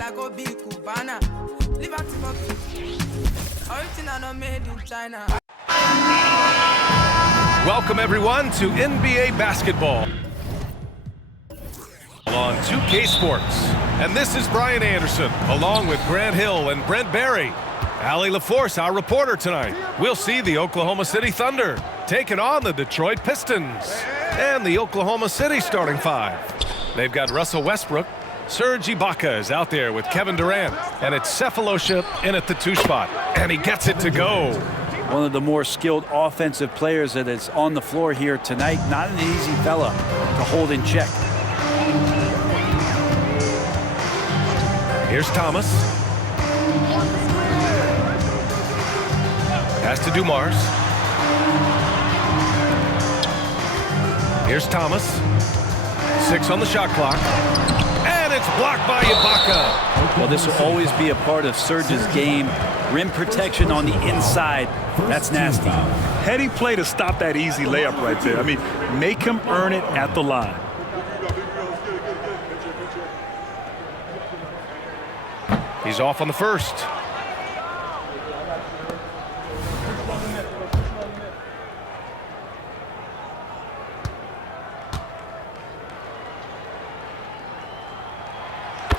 like a big Cubana. Live at original made in China. Welcome everyone to NBA basketball on 2K Sports. And this is Brian Anderson, along with Grant Hill and Brent Barry. Allie LaForce, our reporter tonight. We'll see the Oklahoma City Thunder taking on the Detroit Pistons. And the Oklahoma City starting five. They've got Russell Westbrook. Serge Ibaka is out there with Kevin Durant. And it's Cephalosha in at the 2 spot. And he gets it to go. One of the more skilled offensive players that is on the floor here tonight. Not an easy fella to hold in check. Here's Thomas. Pass to Dumars. Here's Thomas. 6 on the shot clock. And it's blocked by Ibaka. Well, this will always be a part of Serge's game. Rim protection on the inside. That's nasty. Heady play to stop that easy layup right there. I mean, make him earn it at the line. He's off on the first.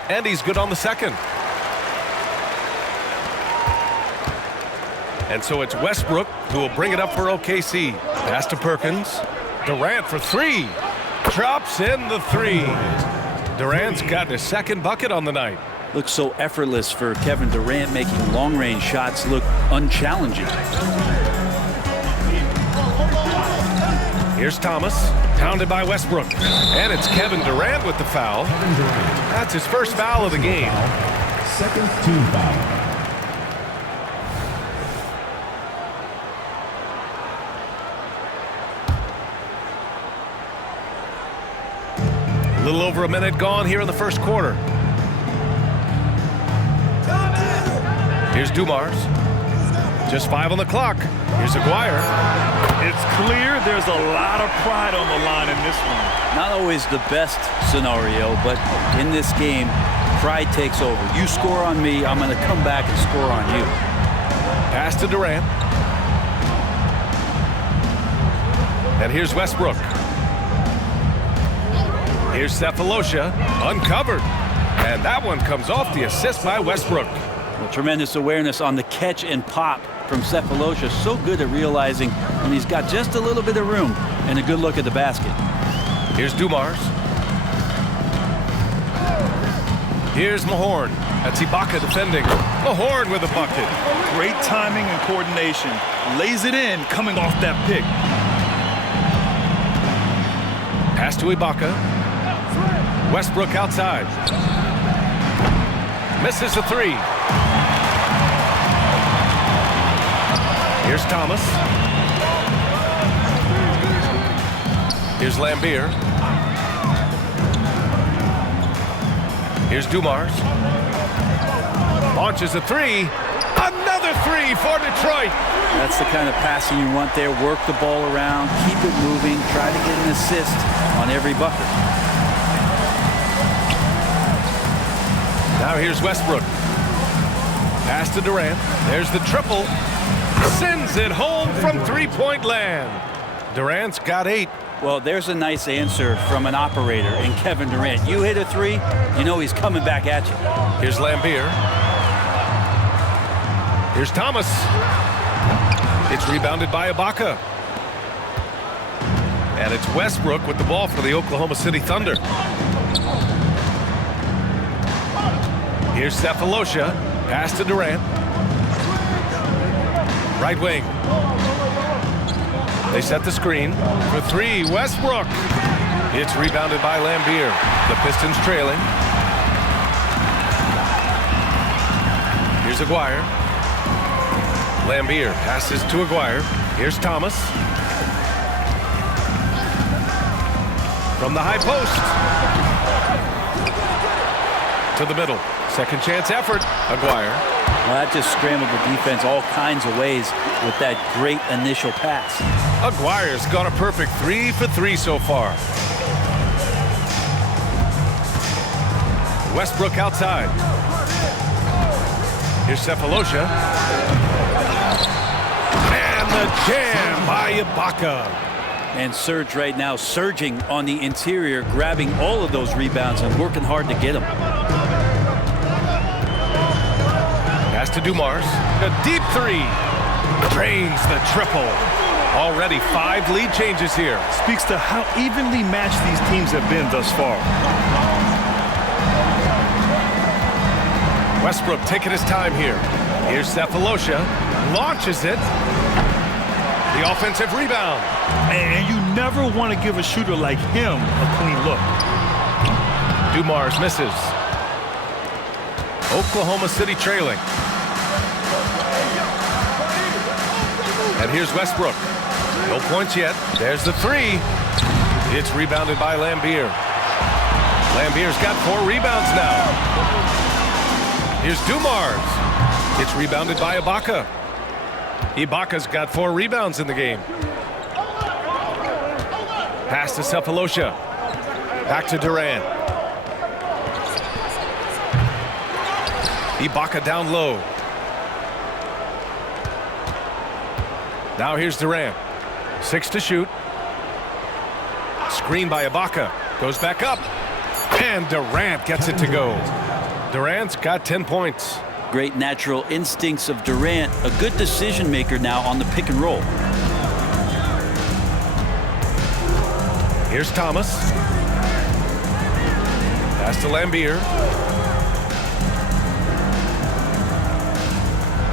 And he's good on the second. And so it's Westbrook who will bring it up for OKC. Pass to Perkins. Durant for 3. Drops in the 3. Durant's gotten his second bucket on the night. Looks so effortless for Kevin Durant, making long-range shots look unchallenging. Here's Thomas, pounded by Westbrook. And it's Kevin Durant with the foul. That's his first foul of the game. Second team foul. A little over a minute gone here in the first quarter. Here's Dumars. Just 5 on the clock. Here's Aguirre. It's clear there's a lot of pride on the line in this one. Not always the best scenario, but in this game, pride takes over. You score on me, I'm going to come back and score on you. Pass to Durant. And here's Westbrook. Here's Cephalosha, uncovered. And that one comes off the assist by Westbrook. Well, tremendous awareness on the catch and pop from Cephalosha. So good at realizing when he's got just a little bit of room and a good look at the basket. Here's Dumars. Here's Mahorn. That's Ibaka defending. Mahorn with a bucket. Great timing and coordination. Lays it in coming off that pick. Pass to Ibaka. Westbrook outside. Misses the 3. Here's Thomas. Here's Lambier. Here's Dumars. Launches a 3. Another 3 for Detroit. That's the kind of passing you want there. Work the ball around, keep it moving, try to get an assist on every bucket. Now here's Westbrook. Pass to Durant. There's the triple. Sends it home from 3-point land. Durant's got 8. Well, there's a nice answer from an operator in Kevin Durant. You hit a 3, you know he's coming back at you. Here's Lambier. Here's Thomas. It's rebounded by Ibaka. And it's Westbrook with the ball for the Oklahoma City Thunder. Here's Cephalosha. Pass to Durant. Right wing. They set the screen for 3. Westbrook. It's rebounded by Lambier. The Pistons trailing. Here's Aguirre. Lambier passes to Aguirre. Here's Thomas. From the high post. To the middle. Second chance effort. Aguirre. Well, that just scrambled the defense all kinds of ways with that great initial pass. Aguirre's got a perfect 3 for 3 so far. Westbrook outside. Here's Cephalosha. And the jam by Ibaka. And Serge right now surging on the interior, grabbing all of those rebounds and working hard to get them. Pass to Dumars. A deep three. Drains the triple. Already 5 lead changes here. Speaks to how evenly matched these teams have been thus far. Westbrook taking his time here. Here's Cephalosha. Launches it. The offensive rebound. And you never want to give a shooter like him a clean look. Dumars misses. Oklahoma City trailing. And here's Westbrook. No points yet. There's the three. It's rebounded by Lambier. Lambier's got 4 rebounds now. Here's Dumars. It's rebounded by Ibaka. Ibaka's got 4 rebounds in the game. Pass to Cephalosha. Back to Durant. Ibaka down low. Now here's Durant. 6 to shoot. Screen by Ibaka. Goes back up. And Durant gets it to go. Durant's got 10 points. Great natural instincts of Durant. A good decision maker now on the pick and roll. Here's Thomas. Pass to Lambier.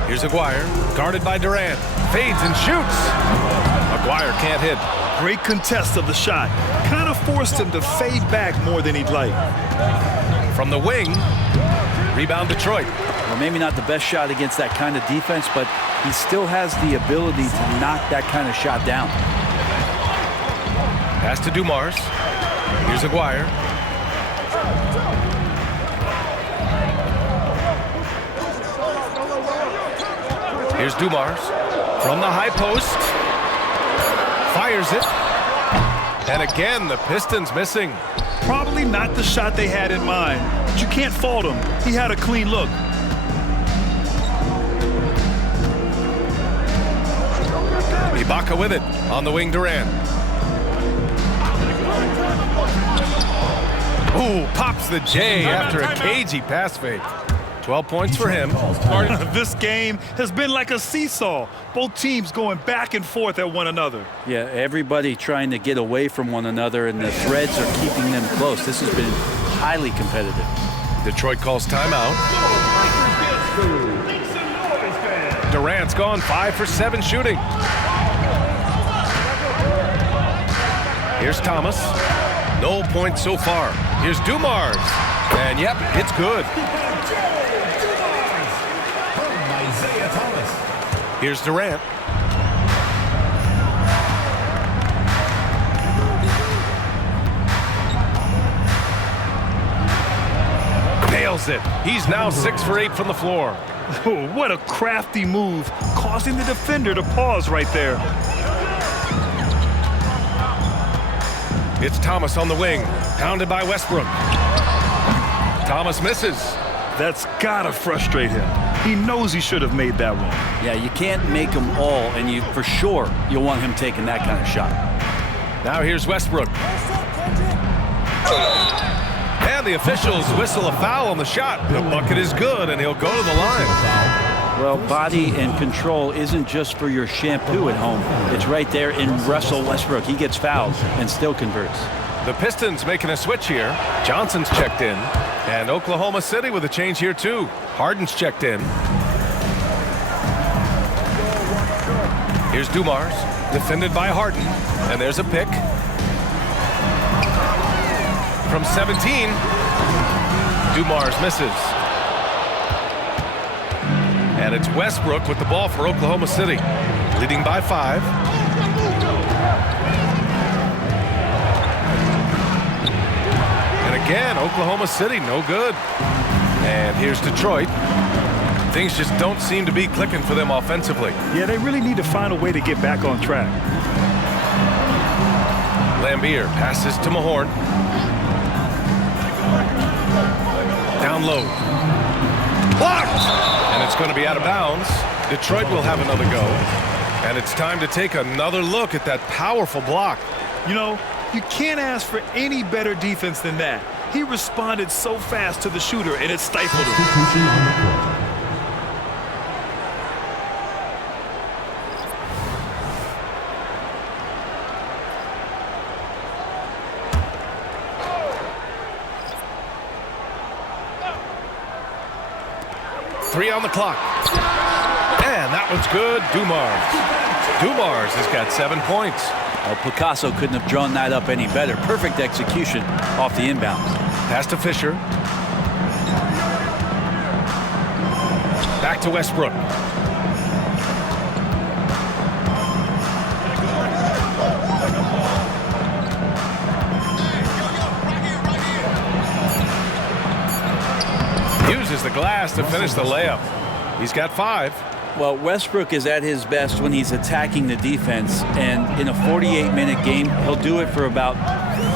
Here's Aguirre. Guarded by Durant. Fades and shoots. Aguirre can't hit. Great contest of the shot. Kind of forced him to fade back more than he'd like. From the wing. Rebound Detroit. Well, maybe not the best shot against that kind of defense, but he still has the ability to knock that kind of shot down. Pass to Dumars. Here's Aguirre. Here's Dumars. From the high post. Fires it. And again, the Pistons missing. Probably not the shot they had in mind, but you can't fault him. He had a clean look. Ibaka with it. On the wing, Durant. Ooh, pops the J after a cagey pass fake. 12 points for him. This game has been like a seesaw. Both teams going back and forth at one another. Yeah, everybody trying to get away from one another, and the threads are keeping them close. This has been highly competitive. Detroit calls timeout. Durant's gone 5 for 7 shooting. Here's Thomas. No points so far. Here's Dumars. And yep, it's good. Here's Durant. Nails it. He's now 6 for 8 from the floor. Oh, what a crafty move, causing the defender to pause right there. It's Thomas on the wing, pounded by Westbrook. Thomas misses. That's gotta frustrate him. He knows he should have made that one. Yeah, you can't make them all, and you for sure you'll want him taking that kind of shot. Now here's Westbrook. And the officials whistle a foul on the shot. The bucket is good, and he'll go to the line. Well, body and control isn't just for your shampoo at home. It's right there in Russell Westbrook. He gets fouled and still converts. The Pistons making a switch here. Johnson's checked in. And Oklahoma City with a change here, too. Harden's checked in. Here's Dumars, defended by Harden. And there's a pick. From 17, Dumars misses. And it's Westbrook with the ball for Oklahoma City, leading by 5. And again, Oklahoma City, no good. And here's Detroit. Things just don't seem to be clicking for them offensively. Yeah, they really need to find a way to get back on track. Lambier passes to Mahorn. down low. Blocked! And it's going to be out of bounds. Detroit will have another go. And it's time to take another look at that powerful block. You know, you can't ask for any better defense than that. He responded so fast to the shooter, and it stifled him. Substitution on the court. Three on the clock. And that one's good. Dumars has got 7 points. Well, Picasso couldn't have drawn that up any better. Perfect execution off the inbound. Pass to Fisher. Back to Westbrook. Uses the glass to finish the layup. He's got 5. Well, Westbrook is at his best when he's attacking the defense, and in a 48-minute game, he'll do it for about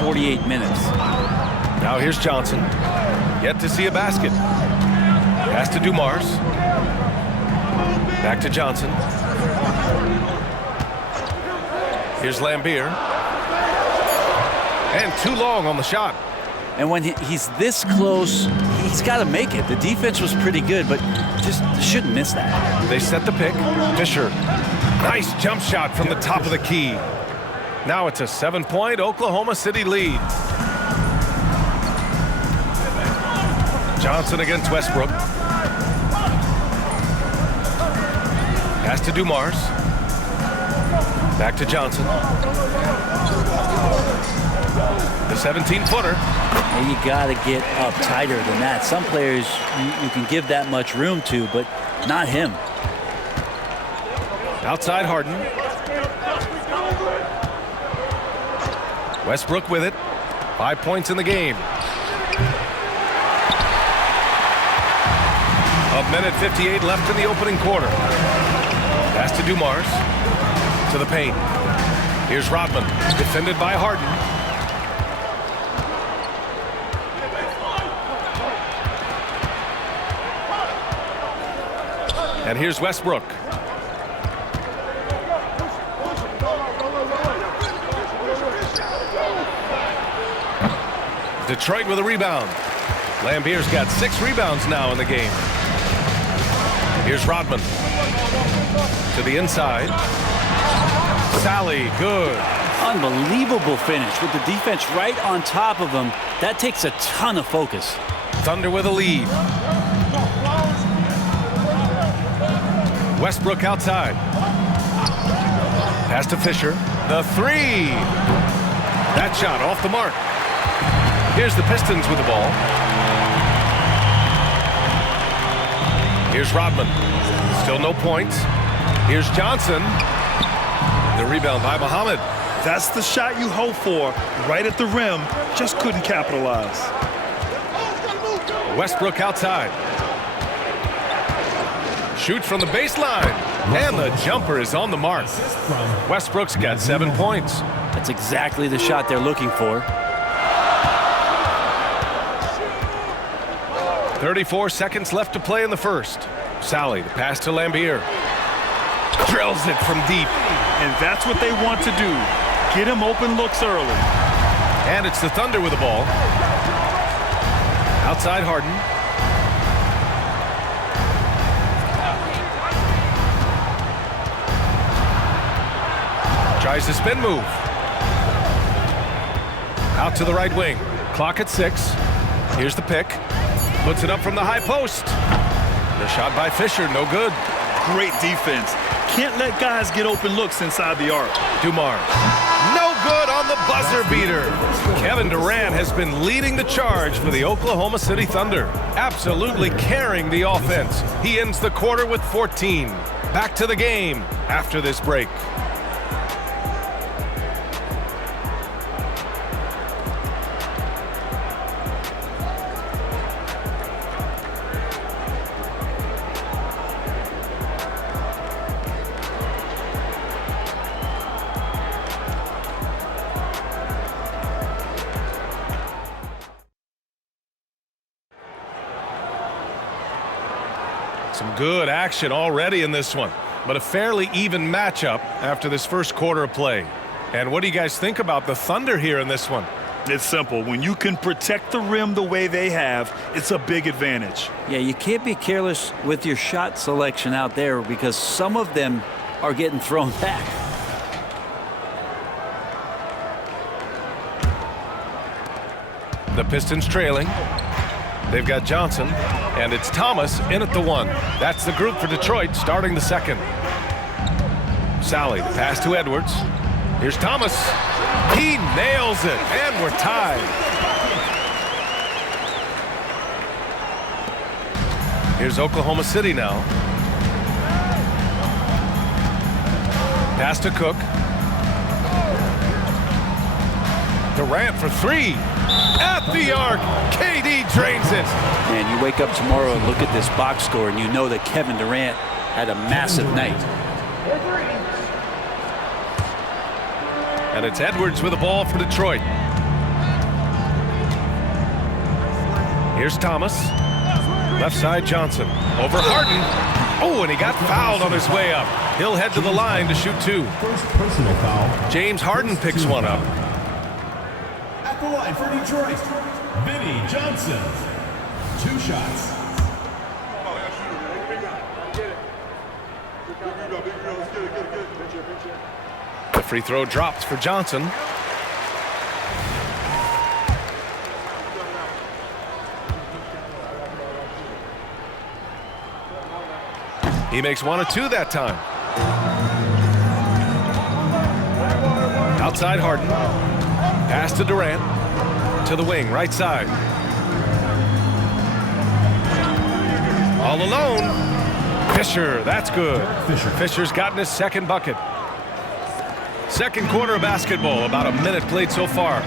48 minutes. Now here's Johnson. Yet to see a basket. Pass to Dumars. Back to Johnson. Here's Lambier. And too long on the shot. And when he's this close, he's got to make it. The defense was pretty good, but just shouldn't miss that. They set the pick. Fisher. Nice jump shot from the top of the key. Now it's a 7-point Oklahoma City lead. Johnson against Westbrook. Pass to Dumars. Back to Johnson. The 17-footer. And you got to get up tighter than that. Some players you can give that much room to, but not him. Outside Harden. Westbrook with it. 5 points in the game. A minute 58 left in the opening quarter. Pass to Dumars. To the paint. Here's Rodman. Defended by Harden. And here's Westbrook. Detroit with a rebound. Lambier's got 6 rebounds now in the game. Here's Rodman. To the inside. Sally, good. Unbelievable finish with the defense right on top of him. That takes a ton of focus. Thunder with a lead. Westbrook outside. Pass to Fisher. The 3. That shot off the mark. Here's the Pistons with the ball. Here's Rodman. Still no points. Here's Johnson. The rebound by Muhammad. That's the shot you hope for. Right at the rim. Just couldn't capitalize. Westbrook outside. Shoots from the baseline. And the jumper is on the mark. Westbrook's got 7 points. That's exactly the shot they're looking for. 34 seconds left to play in the first. Sally, the pass to Lambier. Drills it from deep. And that's what they want to do. Get him open looks early. And it's the Thunder with the ball. Outside Harden. Tries the spin move. Out to the right wing. Clock at 6. Here's the pick. Puts it up from the high post. The shot by Fisher, no good. Great defense. Can't let guys get open looks inside the arc. Dumars. No good on the buzzer beater. Kevin Durant has been leading the charge for the Oklahoma City Thunder. Absolutely carrying the offense. He ends the quarter with 14. Back to the game after this break. Some good action already in this one, but a fairly even matchup after this first quarter of play. And what do you guys think about the Thunder here in this one? It's simple. When you can protect the rim the way they have, it's a big advantage. Yeah, you can't be careless with your shot selection out there because some of them are getting thrown back. The Pistons trailing. They've got Johnson, and it's Thomas in at the 1. That's the group for Detroit starting the second. Sally, the pass to Edwards. Here's Thomas. He nails it, and we're tied. Here's Oklahoma City now. Pass to Cook. Durant for 3. At the arc. KD drains it. Man, you wake up tomorrow and look at this box score, and you know that Kevin Durant had a massive night. And it's Edwards with the ball for Detroit. Here's Thomas. Left side Johnson. Over Harden. Oh, and he got fouled on his way up. He'll head to the line to shoot 2. First personal foul. James Harden picks one up. At the line for Detroit, Vinny Johnson. 2 shots. The free throw drops for Johnson. He makes 1 of 2 that time. Outside Harden. Pass to Durant. To the wing, right side. All alone. Fisher, that's good. Fisher's gotten his second bucket. Second quarter of basketball, about a minute played so far.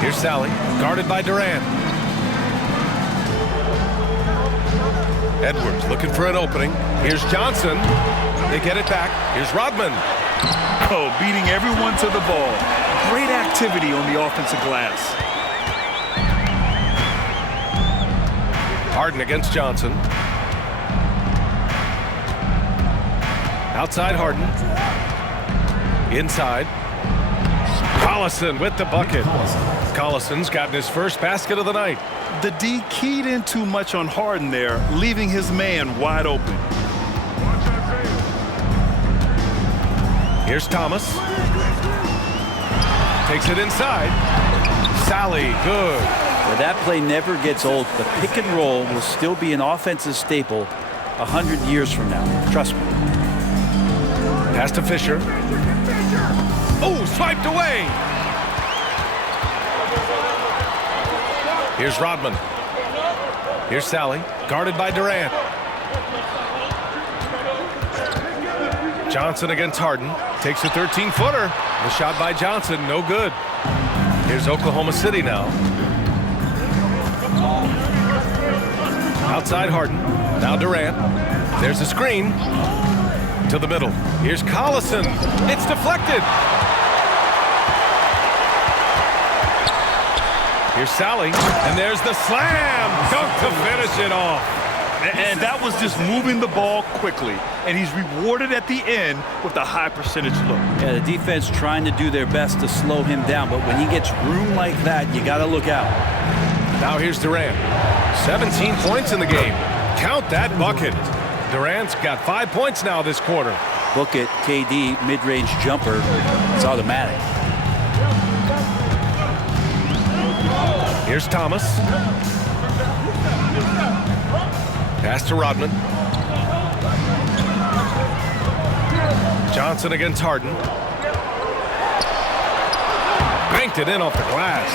Here's Sally, guarded by Durant. Edwards looking for an opening. Here's Johnson. They get it back. Here's Rodman. Oh, beating everyone to the ball. Great activity on the offensive glass. Harden against Johnson. Outside Harden. Inside. Collison with the bucket. Collison's gotten his first basket of the night. The D keyed in too much on Harden there, leaving his man wide open. Here's Thomas. Takes it inside. Sally, good. Well, that play never gets old. The pick and roll will still be an offensive staple 100 years from now. Trust me. Pass to Fisher. Oh, swiped away. Here's Rodman. Here's Sally, guarded by Durant. Johnson against Harden. Takes a 13-footer. The shot by Johnson, no good. Here's Oklahoma City now. Outside Harden. Now Durant. There's a screen. To the middle. Here's Collison. It's deflected. Here's Sally. And there's the slam. Dunk to finish it off. And that was just moving the ball quickly. And he's rewarded at the end with a high percentage look. Yeah, the defense trying to do their best to slow him down, but when he gets room like that, you got to look out. Now here's Durant. 17 points in the game. Count that bucket. Durant's got 5 points now this quarter. Book it, KD, mid-range jumper. It's automatic. Here's Thomas. Pass to Rodman. Johnson against Harden. Banked it in off the glass.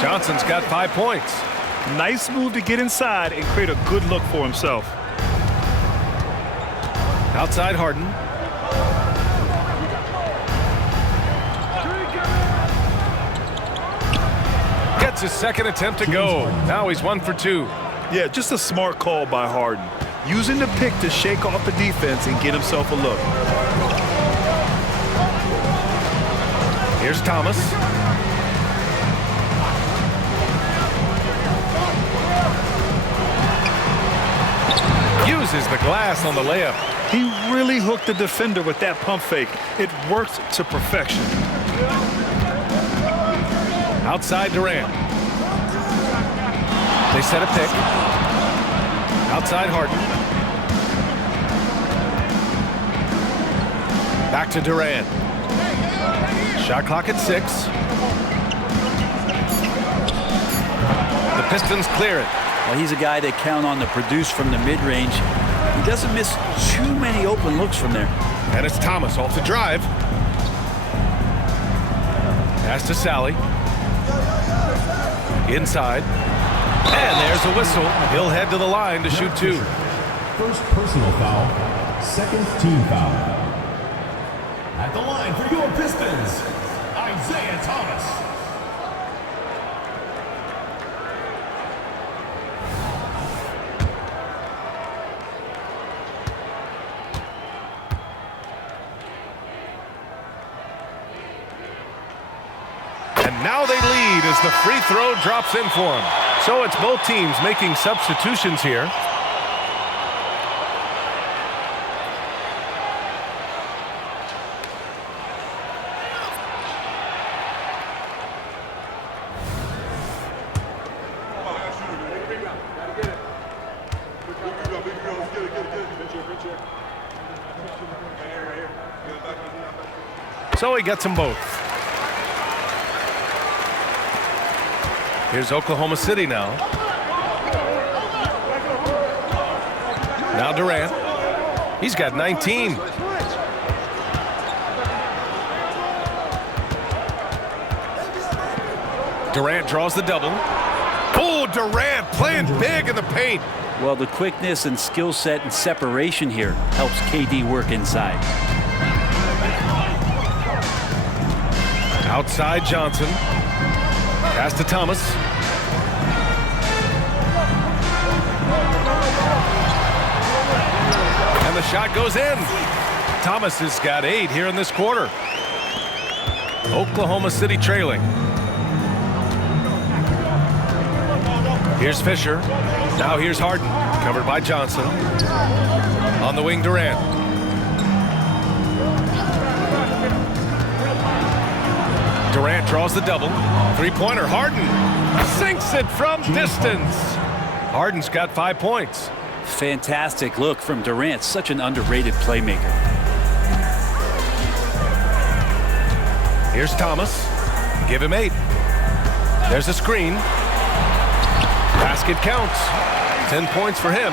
Johnson's got 5 points. Nice move to get inside and create a good look for himself. Outside Harden. Gets his second attempt to go. Now he's 1 for 2. Yeah, just a smart call by Harden. Using the pick to shake off the defense and get himself a look. Here's Thomas. uses the glass on the layup. He really hooked the defender with that pump fake. It worked to perfection. Outside Durant. They set a pick. Outside Harden. Back to Durant. Shot clock at 6. The Pistons clear it. Well, he's a guy they count on to produce from the mid-range. He doesn't miss too many open looks from there. And it's Thomas off the drive. Pass to Sally. Inside. And there's a whistle. He'll head to the line to shoot 2. First personal foul, second team foul. At the line for your Pistons, Isaiah Thomas. And now they lead as the free throw drops in for them. So it's both teams making substitutions here. So he gets them both. Here's Oklahoma City now. Now Durant. He's got 19. Durant draws the double. Oh, Durant playing big in the paint. Well, the quickness and skill set and separation here helps KD work inside. Outside Johnson. Pass to Thomas. And the shot goes in. Thomas has got 8 here in this quarter. Oklahoma City trailing. Here's Fisher. Now here's Harden. Covered by Johnson. On the wing, Durant. Durant draws the double. Three-pointer. Harden sinks it from distance. Harden's got 5 points. Fantastic look from Durant. Such an underrated playmaker. Here's Thomas. Give him 8. There's a screen. Basket counts. 10 points for him.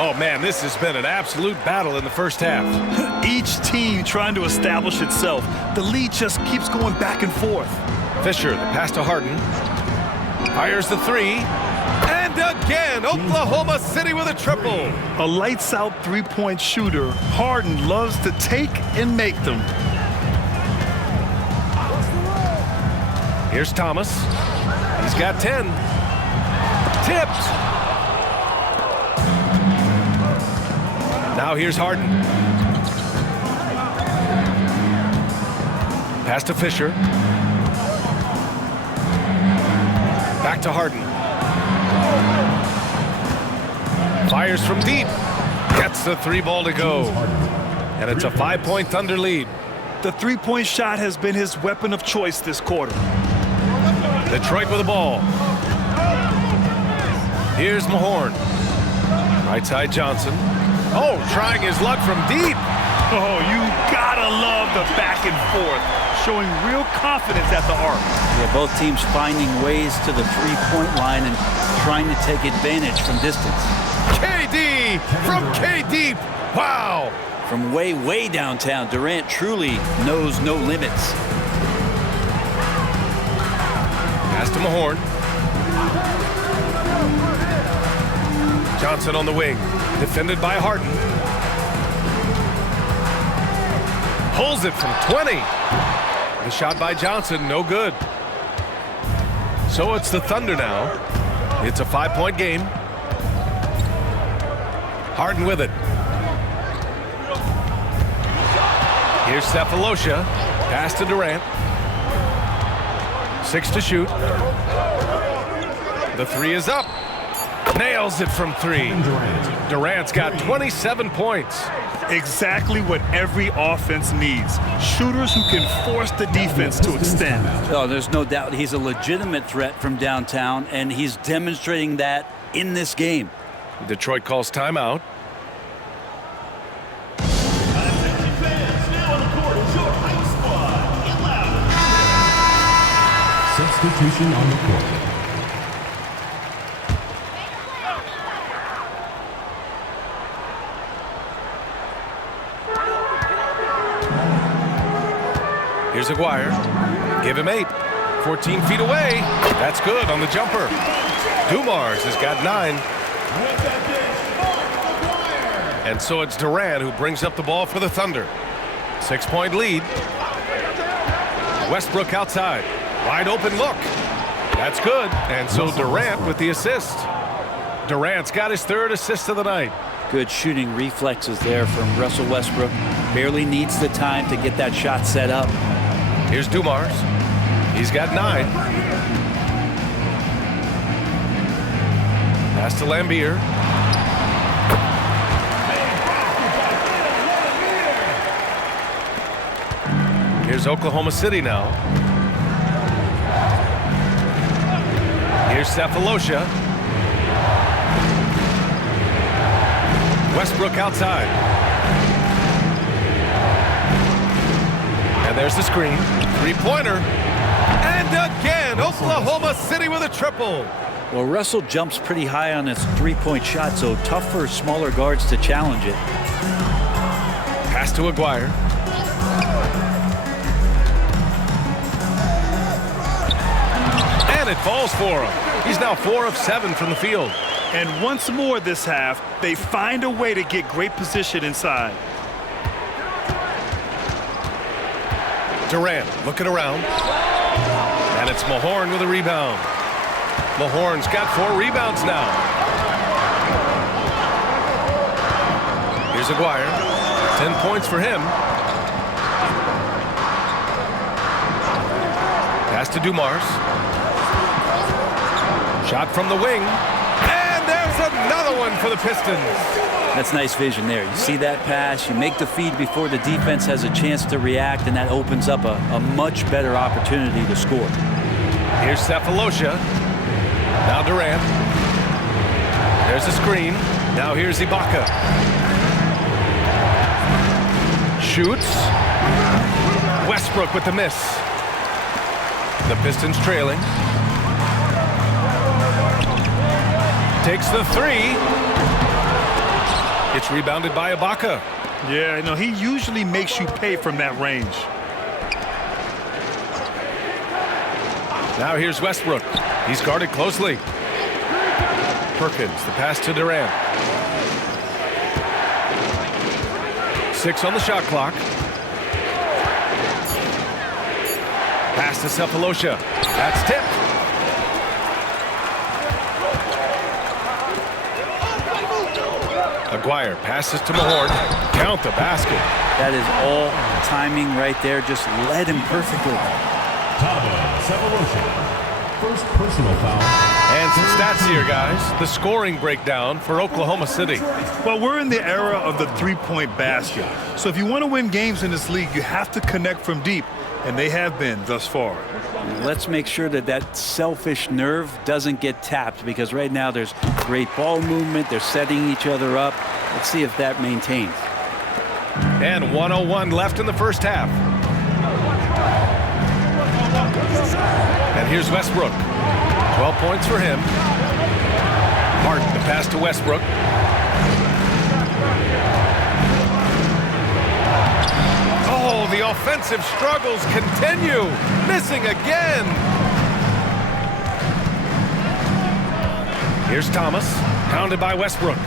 Oh, man, this has been an absolute battle in the first half. Each team trying to establish itself. The lead just keeps going back and forth. Fisher, the pass to Harden. Fires the 3. And again, Oklahoma City with a triple. A lights-out three-point shooter. Harden loves to take and make them. Here's Thomas. He's got 10. Tipped. Now here's Harden. Pass to Fisher. Back to Harden. Fires from deep. Gets the 3-ball to go. And it's a 5-point Thunder lead. The three-point shot has been his weapon of choice this quarter. Detroit with the ball. Here's Mahorn. Right side Johnson. Oh, trying his luck from deep. Oh, you gotta love the back and forth. Showing real confidence at the arc. Yeah, both teams finding ways to the three-point line and trying to take advantage from distance. KD from KD. Wow. From way, way downtown, Durant truly knows no limits. Pass to Mahorn. Johnson on the wing. Defended by Harden. Pulls it from 20. The shot by Johnson, no good. So it's the Thunder now. It's a 5-point game. Harden with it. Here's Cephalosha. Pass to Durant. 6 to shoot. The 3 is up. Nails it from 3. Durant's got 27 points. Exactly what every offense needs. Shooters who can force the defense to extend. Oh, there's no doubt he's a legitimate threat from downtown, and he's demonstrating that in this game. Detroit calls timeout. Substitution on the court. Here's Aguirre. Give him 8. 14 feet away. That's good on the jumper. Dumars has got 9. And so it's Durant who brings up the ball for the Thunder. 6-point lead. Westbrook outside. Wide open look. That's good. And so Durant with the assist. Durant's got his 3rd assist of the night. Good shooting reflexes there from Russell Westbrook. Barely needs the time to get that shot set up. Here's Dumars. He's got 9. Pass to Lambier. Here's Oklahoma City now. Here's Cephalosha. Westbrook outside. And there's the screen. 3-pointer. And again, Oklahoma City with a triple. Well, Russell jumps pretty high on his 3-point shot, so tough for smaller guards to challenge it. Pass to Aguirre. And it falls for him. He's now 4 of 7 from the field. And once more this half, they find a way to get great position inside. Durant looking around. And it's Mahorn with a rebound. Mahorn's got 4 rebounds now. Here's Aguirre. 10 points for him. Pass to Dumars. Shot from the wing. And there's another one for the Pistons. That's nice vision there. You see that pass, you make the feed before the defense has a chance to react, and that opens up a much better opportunity to score. Here's Cephalosha. Now Durant. There's a screen. Now here's Ibaka. Shoots. Westbrook with the miss. The Pistons trailing. Takes the 3. It's rebounded by Ibaka. Yeah, no, he usually makes you pay from that range. Now here's Westbrook. He's guarded closely. Perkins, the pass to Durant. 6 on the shot clock. Pass to Cephalosha. That's tipped. Aguirre passes to Mahorn. Count the basket. That is all timing right there. Just led him perfectly. First personal foul. And some stats here, guys. The scoring breakdown for Oklahoma City. Well, we're in the era of the 3-point basket. So if you want to win games in this league, you have to connect from deep. And they have been thus far. Let's make sure that that selfish nerve doesn't get tapped, because right now there's great ball movement. They're setting each other up. Let's see if that maintains. And 1:01 left in the first half. And here's Westbrook. 12 points for him. Hart, the pass to Westbrook. Oh, the offensive struggles continue. Missing again. Here's Thomas, pounded by Westbrook.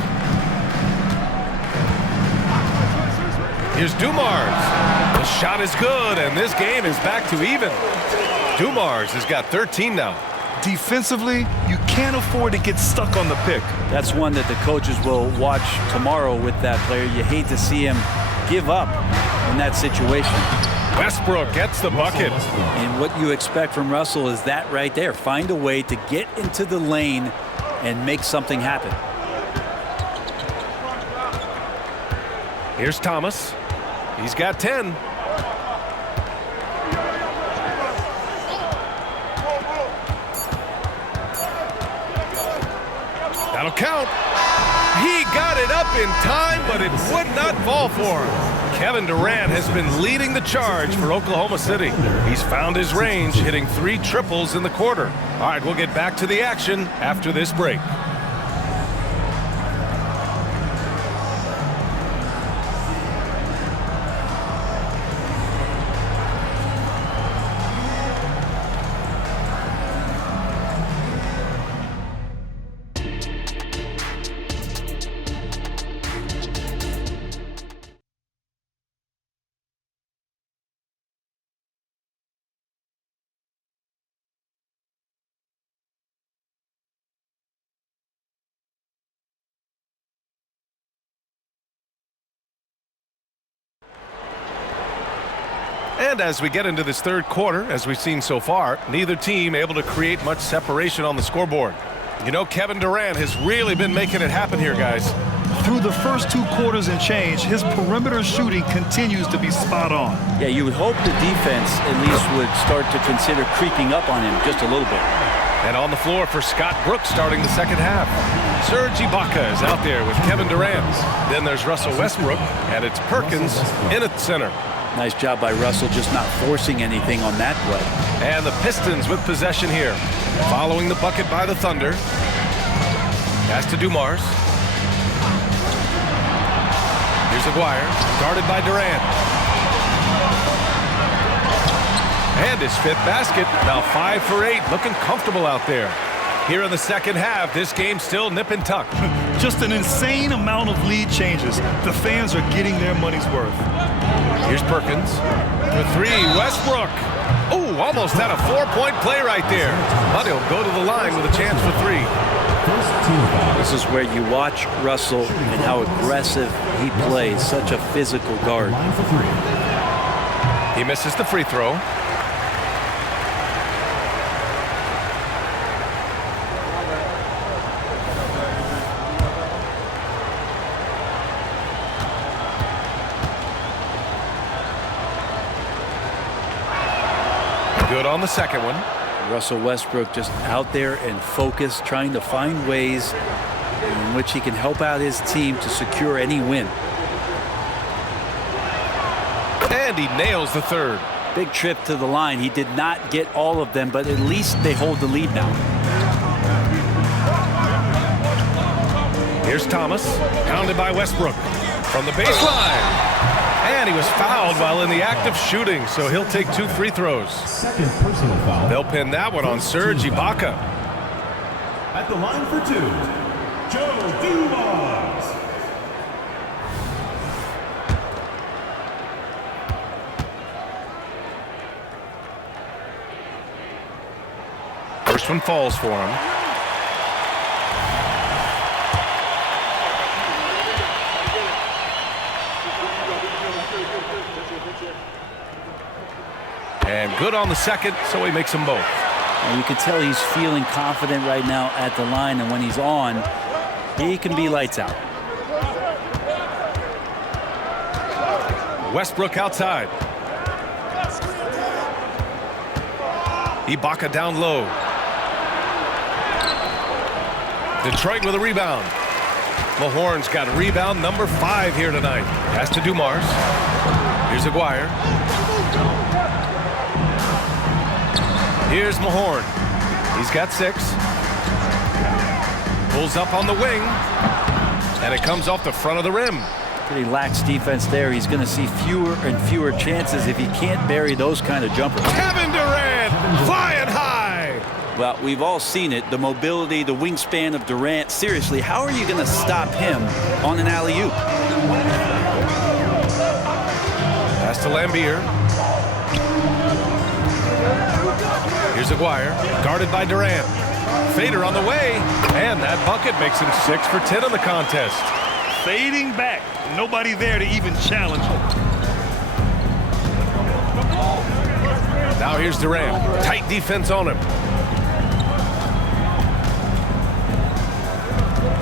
Here's Dumars. The shot is good, and this game is back to even. Dumars has got 13 now. Defensively, you can't afford to get stuck on the pick. That's one that the coaches will watch tomorrow with that player. You hate to see him give up in that situation. Westbrook gets the bucket. And what you expect from Russell is that right there. Find a way to get into the lane and make something happen. Here's Thomas. He's got 10. That'll count. He got it up in time, but it would not fall for him. Kevin Durant has been leading the charge for Oklahoma City. He's found his range, hitting 3 triples in the quarter. All right, we'll get back to the action after this break. And as we get into this third quarter, as we've seen so far, neither team able to create much separation on the scoreboard. You know, Kevin Durant has really been making it happen here, guys. Through the first 2 quarters and change, his perimeter shooting continues to be spot on. Yeah, you would hope the defense at least would start to consider creeping up on him just a little bit. And on the floor for Scott Brooks starting the second half. Serge Ibaka is out there with Kevin Durant. Then there's Russell Westbrook, and it's Perkins in at center. Nice job by Russell just not forcing anything on that play. And the Pistons with possession here. Following the bucket by the Thunder. Pass to Dumars. Here's Aguirre, guarded by Durant. And his 5th basket. Now 5 for 8, looking comfortable out there. Here in the second half, this game still nip and tuck. Just an insane amount of lead changes. The fans are getting their money's worth. Here's Perkins for 3. Westbrook. Oh, almost had a 4-point play right there. But he'll go to the line with a chance for 3. This is where you watch Russell and how aggressive he plays. Such a physical guard. He misses the free throw. Good on the second one. Russell Westbrook just out there and focused, trying to find ways in which he can help out his team to secure any win. And he nails the third. Big trip to the line. He did not get all of them, but at least they hold the lead now. Here's Thomas, pounded by Westbrook from the baseline. And he was fouled while in the act of shooting, so he'll take 2 free throws. Second personal foul. They'll pin that one on Serge Ibaka. At the line for 2, Joe Dumars. First one falls for him. And good on the second, so he makes them both. And you can tell he's feeling confident right now at the line, and when he's on, he can be lights out. Westbrook outside. Ibaka down low. Detroit with a rebound. Mahorn's got rebound number 5 here tonight. Pass to Dumars. Here's Aguirre. Here's Mahorn. He's got 6. Pulls up on the wing. And it comes off the front of the rim. Pretty lax defense there. He's going to see fewer and fewer chances if he can't bury those kind of jumpers. Kevin Durant flying high. Well, we've all seen it. The mobility, the wingspan of Durant. Seriously, how are you going to stop him on an alley-oop? Pass to Lambier. Here's Aguirre, guarded by Durant. Fader on the way, and that bucket makes him 6 for 10 in the contest. Fading back. Nobody there to even challenge him. Now here's Durant. Tight defense on him.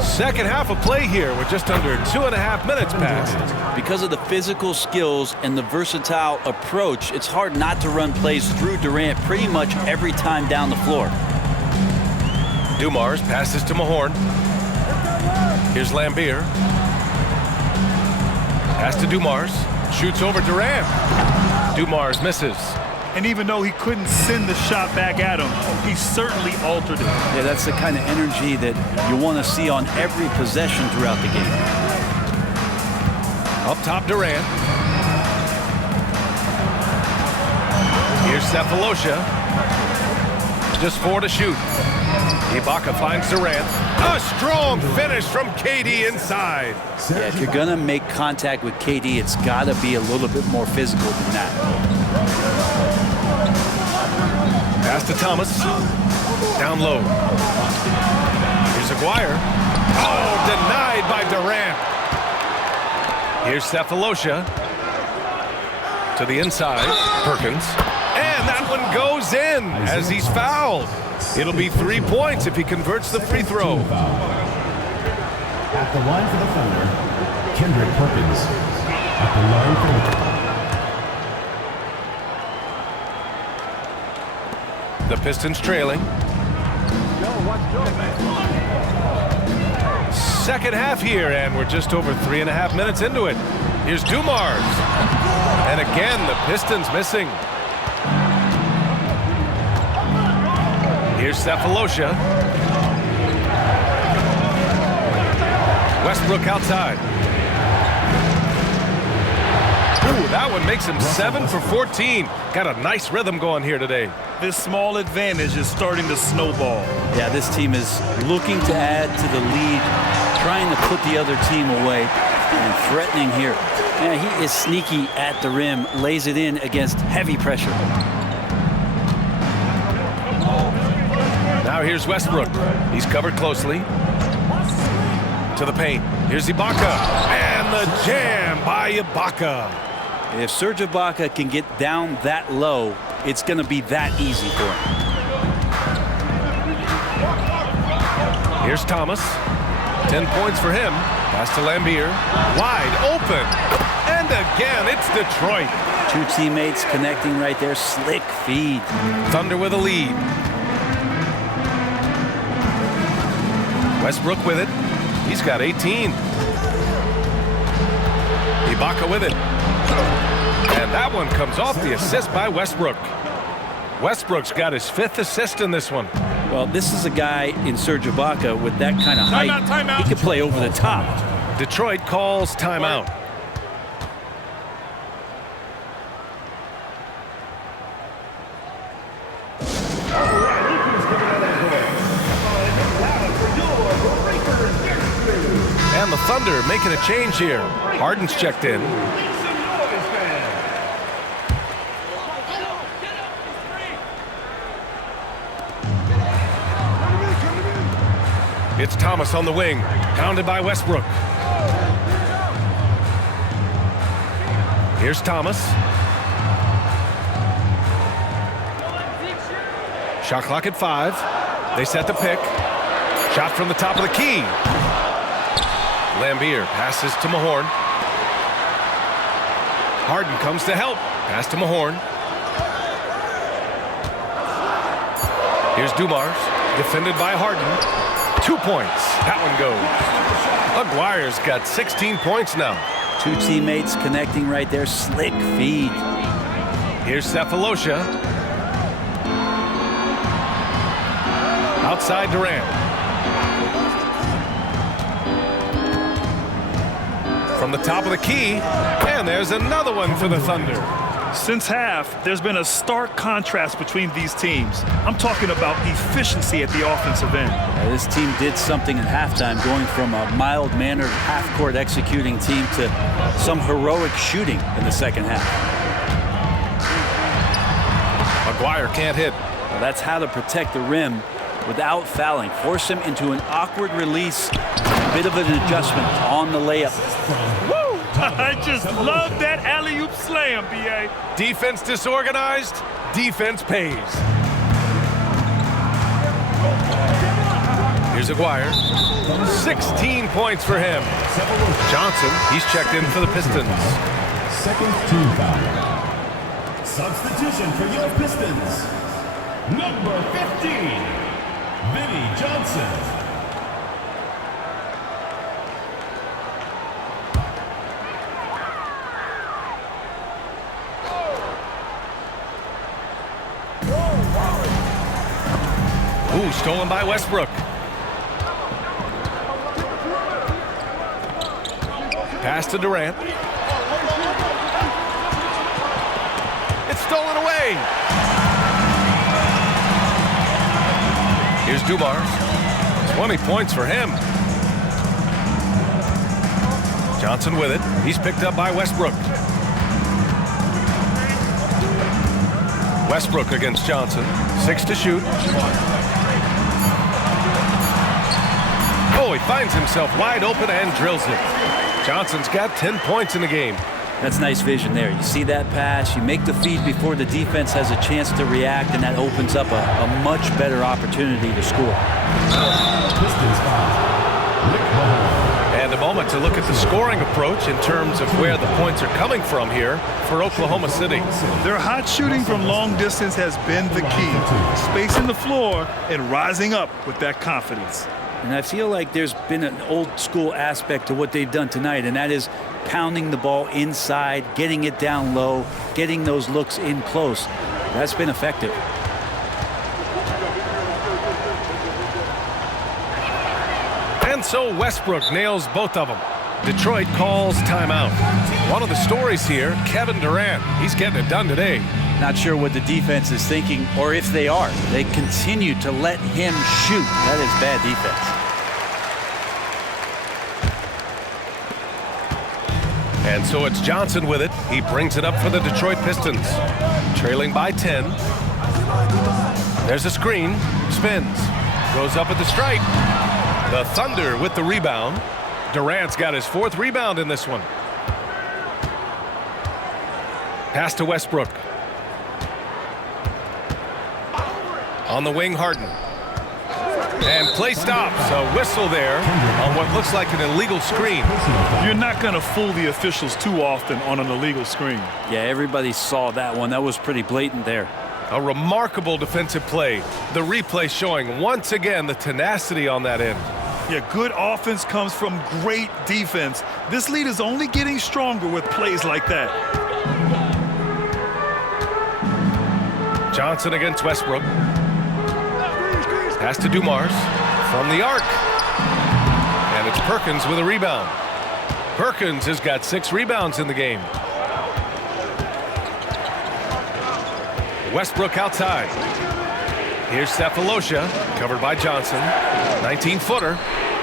Second half of play here with just under 2.5 minutes passed. Because of the physical skills and the versatile approach, it's hard not to run plays through Durant pretty much every time down the floor. Dumars passes to Mahorn. Here's Lambier. Pass to Dumars. Shoots over Durant. Dumars misses. And even though he couldn't send the shot back at him, he certainly altered it. Yeah, that's the kind of energy that you want to see on every possession throughout the game. Up top, Durant. Here's Cephalosha. Just 4 to shoot. Ibaka finds Durant. A strong finish from KD inside. Yeah, if you're going to make contact with KD, it's got to be a little bit more physical than that. Pass to Thomas. Down low. Here's Aguirre. Oh, denied by Durant. Here's Cephalosha. To the inside. Perkins. And that one goes in as he's fouled. It'll be 3 points if he converts the free throw. At the line for the Thunder, Kendrick Perkins. At the line for the Pistons trailing. Second half here, and we're just over 3.5 minutes into it. Here's Dumars. And again, the Pistons missing. Here's Cephalosha. Westbrook outside. Ooh, that one makes him 7 for 14. Got a nice rhythm going here today. This small advantage is starting to snowball. Yeah, this team is looking to add to the lead, trying to put the other team away, and threatening here. Yeah, he is sneaky at the rim, lays it in against heavy pressure. Now here's Westbrook. He's covered closely. To the paint. Here's Ibaka. And the jam by Ibaka. If Serge Ibaka can get down that low, it's going to be that easy for him. Here's Thomas. 10 points for him. Pass to Lambier. Wide open. And again, it's Detroit. 2 teammates connecting right there. Slick feed. Thunder with a lead. Westbrook with it. He's got 18. Ibaka with it. And that one comes off the assist by Westbrook. Westbrook's got his 5th assist in this one. Well, this is a guy in Serge Ibaka with that kind of height. Timeout. He can play over the top. Detroit calls timeout. And the Thunder making a change here. Harden's checked in. It's Thomas on the wing, pounded by Westbrook. Here's Thomas. Shot clock at 5. They set the pick. Shot from the top of the key. Lambier passes to Mahorn. Harden comes to help. Pass to Mahorn. Here's Dumars, defended by Harden. 2 points. That one goes. Aguirre's got 16 points now. 2 teammates connecting right there. Slick feed. Here's Cephalosha. Outside Durant. From the top of the key, and there's another one for the Thunder. Since half, there's been a stark contrast between these teams. I'm talking about efficiency at the offensive end. This team did something at halftime, going from a mild-mannered half-court executing team to some heroic shooting in the second half. Aguirre can't hit. Well, that's how to protect the rim without fouling. Force him into an awkward release, a bit of an adjustment on the layup. Woo! I just love that alley-oop slam, B.A. Defense disorganized, defense pays. Here's Aguirre. 16 points for him. Johnson, he's checked in for the Pistons. Second team foul. Substitution for your Pistons. Number 15, Vinnie Johnson. Ooh, stolen by Westbrook. Pass to Durant. It's stolen away. Here's Dumars. 20 points for him. Johnson with it. He's picked up by Westbrook. Westbrook against Johnson. 6 to shoot. Oh, he finds himself wide open and drills it. Johnson's got 10 points in the game. That's nice vision there. You see that pass, you make the feed before the defense has a chance to react, and that opens up a much better opportunity to score. Pistons foul. And a moment to look at the scoring approach in terms of where the points are coming from here for Oklahoma City. Their hot shooting from long distance has been the key. Spacing the floor and rising up with that confidence. And I feel like there's been an old school aspect to what they've done tonight, and that is pounding the ball inside, getting it down low, getting those looks in close. That's been effective. And so Westbrook nails both of them. Detroit calls timeout. One of the stories here, Kevin Durant. He's getting it done today. Not sure what the defense is thinking, or if they are. They continue to let him shoot. That is bad defense. And so it's Johnson with it. He brings it up for the Detroit Pistons. Trailing by 10. There's a screen. Spins. Goes up at the stripe. The Thunder with the rebound. Durant's got his 4th rebound in this one. Pass to Westbrook. On the wing, Harden. And play stops. A whistle there on what looks like an illegal screen. You're not going to fool the officials too often on an illegal screen. Yeah, everybody saw that one. That was pretty blatant there. A remarkable defensive play. The replay showing once again the tenacity on that end. Yeah, good offense comes from great defense. This lead is only getting stronger with plays like that. Johnson against Westbrook. Pass to Dumars from the arc. And it's Perkins with a rebound. Perkins has got 6 rebounds in the game. Westbrook outside. Here's Cephalosha, covered by Johnson. 19-footer.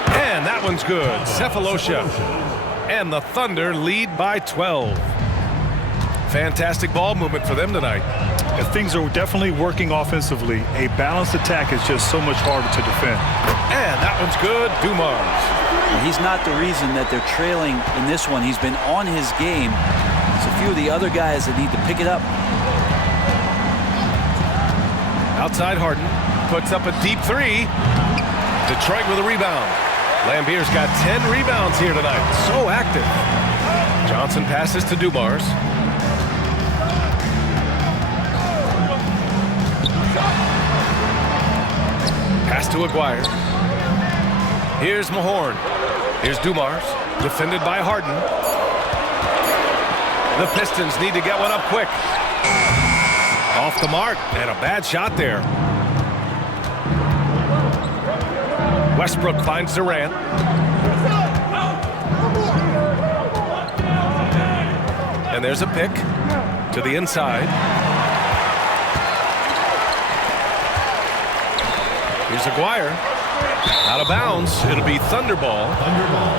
And that one's good. Cephalosha. And the Thunder lead by 12. Fantastic ball movement for them tonight. And things are definitely working offensively. A balanced attack is just so much harder to defend. And that one's good. Dumars. He's not the reason that they're trailing in this one. He's been on his game. It's a few of the other guys that need to pick it up. Outside Harden. Puts up a deep 3. Detroit with a rebound. Lambier's got 10 rebounds here tonight. So active. Johnson passes to Dumars. Pass to Aguirre. Here's Mahorn. Here's Dumars. Defended by Harden. The Pistons need to get one up quick. Off the mark. And a bad shot there. Westbrook finds Durant. And there's a pick to the inside. Here's Aguirre. Out of bounds. It'll be Thunder ball. Thunder ball.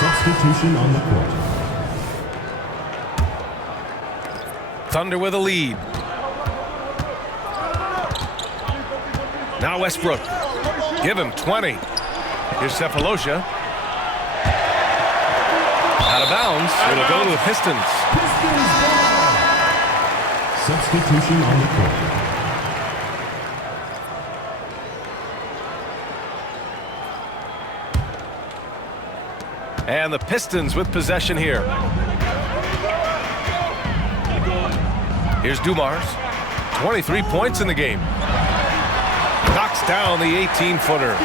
Substitution on the court. Thunder with a lead. Now Westbrook. Give him 20. Here's Cephalosha. Out of bounds. It'll go to the Pistons. Pistons ball. Substitution on the court. And the Pistons with possession here. Here's Dumars. 23 points in the game. Knocks down the 18-footer.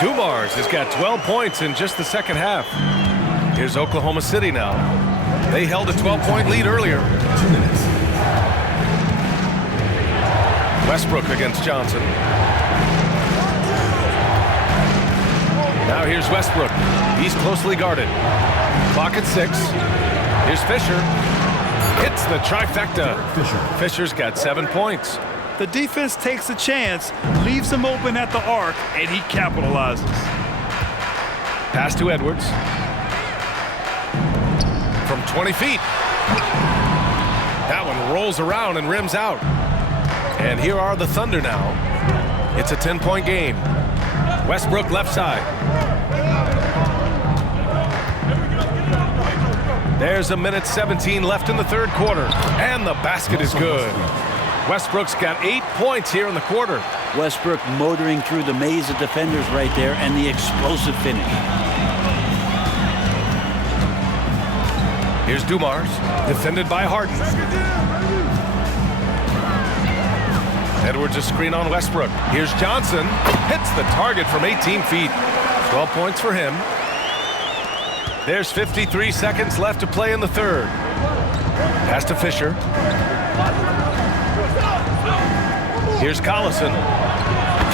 Dumars has got 12 points in just the second half. Here's Oklahoma City now. They held a 12-point lead earlier. 2 minutes. Westbrook against Johnson. Now here's Westbrook. He's closely guarded. Clock at 6. Here's Fisher. Hits the trifecta. Fisher's got 7 points. The defense takes a chance, leaves him open at the arc, and he capitalizes. Pass to Edwards. From 20 feet. That one rolls around and rims out. And here are the Thunder now. It's a 10-point game. Westbrook left side. There's a minute 17 left in the third quarter. And the basket is good. Westbrook's got 8 points here in the quarter. Westbrook motoring through the maze of defenders right there, and the explosive finish. Here's Dumars, defended by Harden. Edwards a screen on Westbrook. Here's Johnson, hits the target from 18 feet. 12 points for him. There's 53 seconds left to play in the third. Pass to Fisher. Here's Collison.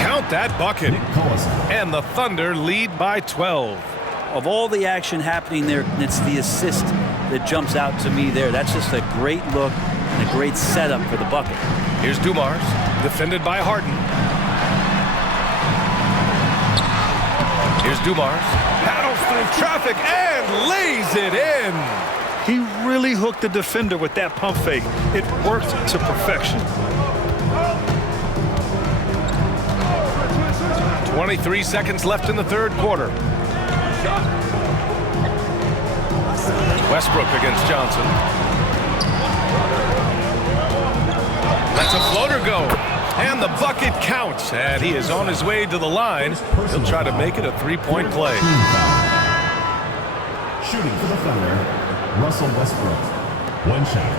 Count that bucket. And the Thunder lead by 12. Of all the action happening there, it's the assist that jumps out to me there. That's just a great look and a great setup for the bucket. Here's Dumars, defended by Harden. Here's Dumars, paddles through traffic and lays it in. He really hooked the defender with that pump fake. It worked to perfection. 23 seconds left in the third quarter. Westbrook against Johnson. Lets a floater go. And the bucket counts. And he is on his way to the line. He'll try to make it a three-point play. Shooting for the Thunder, Russell Westbrook. 1 shot.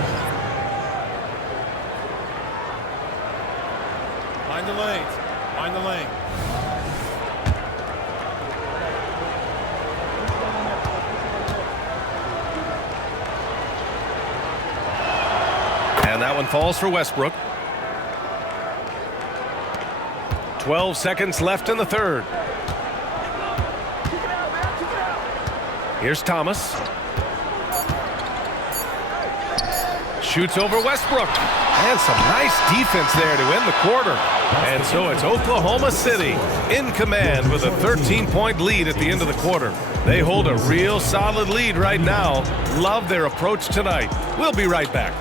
Find the lanes. Find the lane. And that one falls for Westbrook. 12 seconds left in the third. Here's Thomas. Shoots over Westbrook. And some nice defense there to end the quarter. And so it's Oklahoma City in command with a 13-point lead at the end of the quarter. They hold a real solid lead right now. Love their approach tonight. We'll be right back.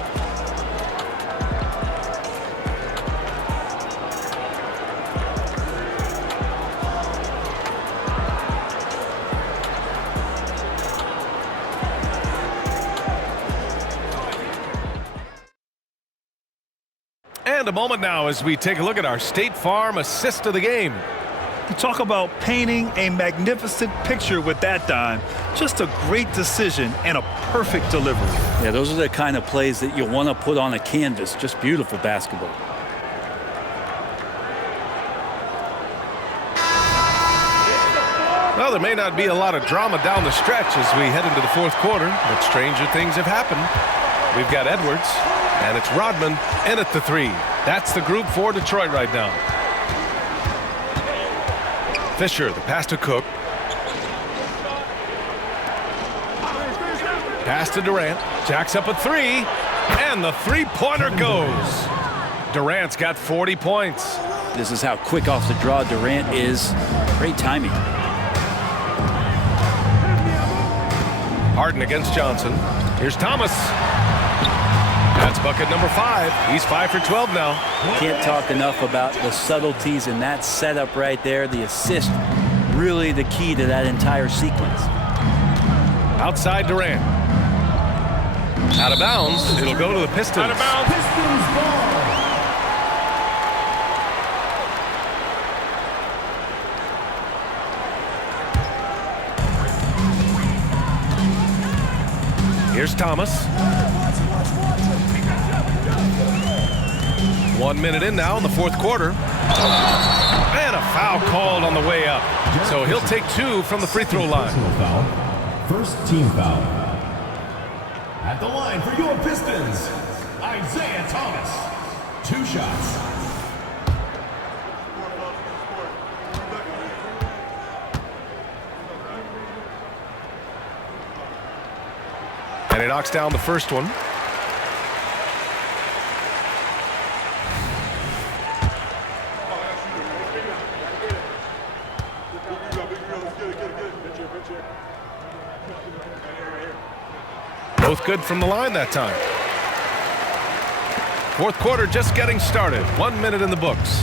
And a moment now as we take a look at our State Farm assist of the game. You talk about painting a magnificent picture with that dime. Just a great decision and a perfect delivery. Yeah, those are the kind of plays that you want to put on a canvas. Just beautiful basketball. Well, there may not be a lot of drama down the stretch as we head into the fourth quarter, but stranger things have happened. We've got Edwards, and it's Rodman in at the three. That's the group for Detroit right now. Fisher, the pass to Cook. Pass to Durant. Jacks up a three, and the three-pointer goes. Durant's got 40 points. This is how quick off the draw Durant is. Great timing. Harden against Johnson. Here's Thomas. That's bucket number 5. He's 5 for 12 now. Can't talk enough about the subtleties in that setup right there. The assist, really the key to that entire sequence. Outside Durant. Out of bounds. It'll go to the Pistons. Out of bounds. Pistons ball. Here's Thomas. 1 minute in now in the fourth quarter. And a foul called on the way up. So he'll take 2 from the free throw line. Foul. First team foul. At the line for your Pistons, Isaiah Thomas. 2 shots. And he knocks down the first one. Both good from the line that time. Fourth quarter just getting started. 1 minute in the books.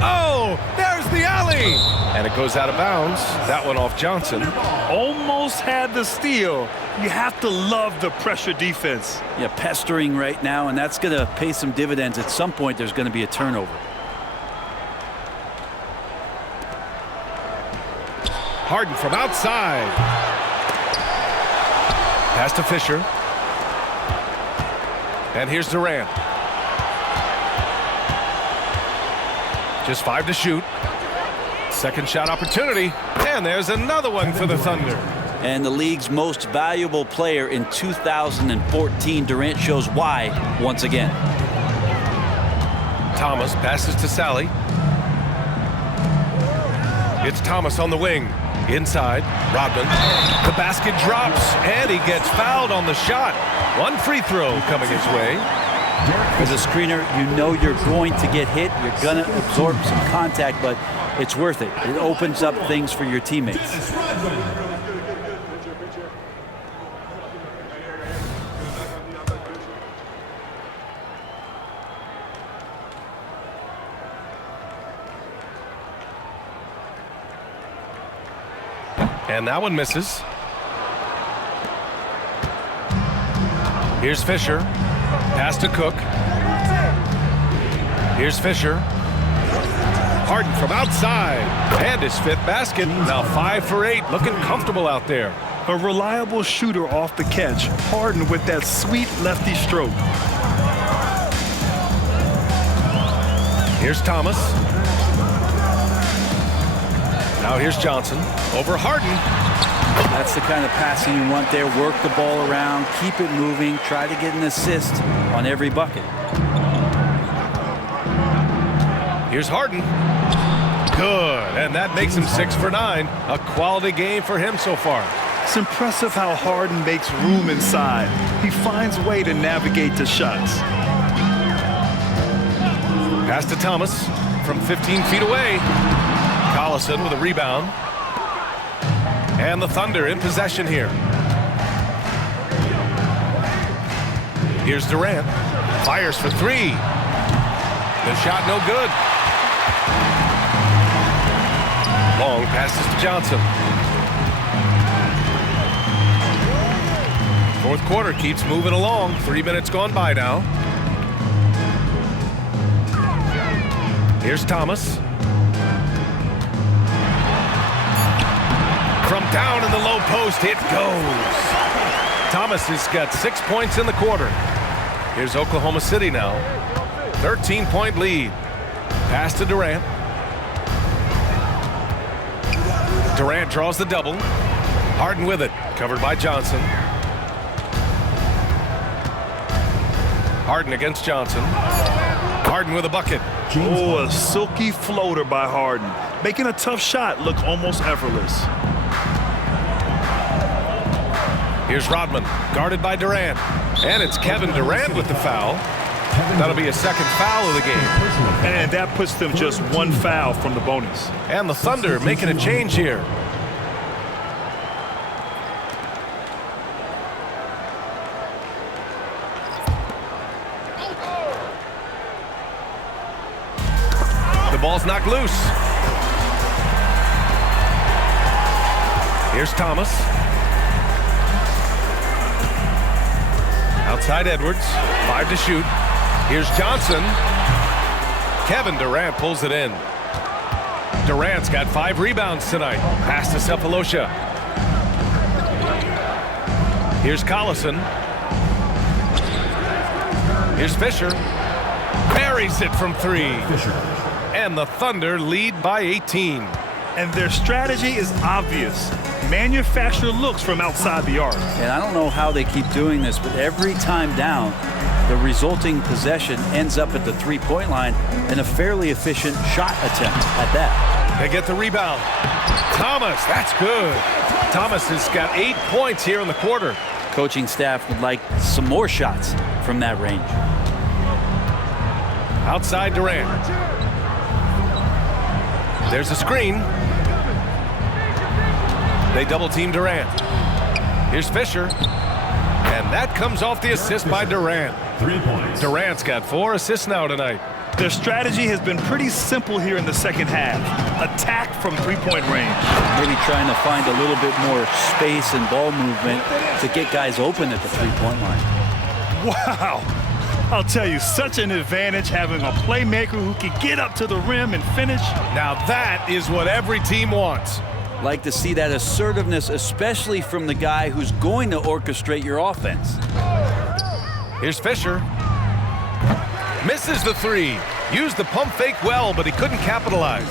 Oh, there's the alley. And it goes out of bounds. That one off Johnson. Almost had the steal. You have to love the pressure defense. Yeah, pestering right now, and that's going to pay some dividends. At some point, there's going to be a turnover. Harden from outside. Pass to Fisher. And here's Durant. Just 5 to shoot. Second shot opportunity. And there's another one for the Thunder. And the league's most valuable player in 2014, Durant shows why once again. Thomas passes to Sally. It's Thomas on the wing. Inside, Rodman. The basket drops, and he gets fouled on the shot. 1 free throw coming his way. As a screener, you know you're going to get hit. You're going to absorb some contact, but it's worth it. It opens up things for your teammates. And that one misses. Here's Fisher. Pass to Cook. Here's Fisher. Harden from outside. And his 5th basket. Now 5 for 8. Looking comfortable out there. A reliable shooter off the catch. Harden with that sweet lefty stroke. Here's Thomas. Now here's Johnson. Over Harden. That's the kind of passing you want there. Work the ball around. Keep it moving. Try to get an assist on every bucket. Here's Harden. Good. And that makes him 6 for 9. A quality game for him so far. It's impressive how Harden makes room inside. He finds a way to navigate the shots. Pass to Thomas from 15 feet away. Collison with a rebound. And the Thunder in possession here. Here's Durant. Fires for 3. The shot no good. Long passes to Johnson. Fourth quarter keeps moving along. 3 minutes gone by now. Here's Thomas. From down in the low post, it goes. Thomas has got 6 points in the quarter. Here's Oklahoma City now. 13-point lead. Pass to Durant. Durant draws the double. Harden with it. Covered by Johnson. Harden against Johnson. Harden with a bucket. Oh, a silky floater by Harden. Making a tough shot look almost effortless. Here's Rodman, guarded by Durant. And it's Kevin Durant with the foul. That'll be a 2nd foul of the game. And that puts them just 1 foul from the bonus. And the Thunder making a change here. The ball's knocked loose. Here's Thomas. Outside Edwards. 5 to shoot. Here's Johnson. Kevin Durant pulls it in. Durant's got 5 rebounds tonight. Pass to Cephalosha. Here's Collison. Here's Fisher. Buries it from 3. And the Thunder lead by 18. And their strategy is obvious. Manufacture looks from outside the arc. And I don't know how they keep doing this, but every time down, the resulting possession ends up at the three-point line and a fairly efficient shot attempt at that. They get the rebound. Thomas, that's good. Thomas has got 8 points here in the quarter. Coaching staff would like some more shots from that range. Outside Durant. There's a screen. They double team Durant. Here's Fisher. And that comes off the assist by Durant. 3 points. Durant's got 4 assists now tonight. Their strategy has been pretty simple here in the second half. Attack from three-point range. Maybe trying to find a little bit more space and ball movement to get guys open at the three-point line. Wow. I'll tell you, such an advantage having a playmaker who can get up to the rim and finish. Now that is what every team wants. Like to see that assertiveness, especially from the guy who's going to orchestrate your offense. Here's Fisher. Misses the 3. Used the pump fake well, but he couldn't capitalize.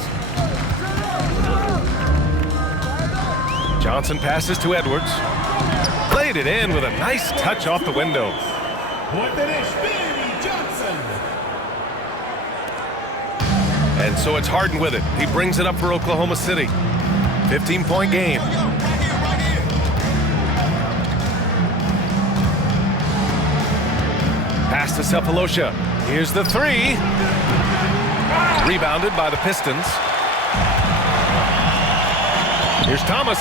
Johnson passes to Edwards. Played it in with a nice touch off the window. Point finish, Johnson. And so it's Harden with it. He brings it up for Oklahoma City. 15-point game. Pass to Cephalosha. Here's the 3. Rebounded by the Pistons. Here's Thomas.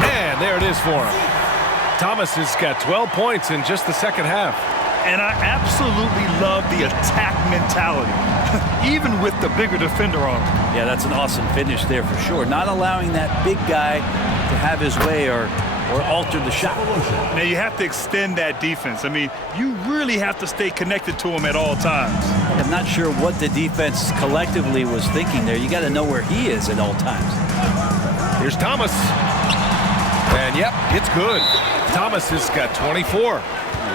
And there it is for him. Thomas has got 12 points in just the second half. And I absolutely love the attack mentality, even with the bigger defender on him. Yeah, that's an awesome finish there for sure. Not allowing that big guy to have his way or alter the shot. Now you have to extend that defense. I mean, you really have to stay connected to him at all times. I'm not sure what the defense collectively was thinking there. You got to know where he is at all times. Here's Thomas. And yep, it's good. Thomas has got 24.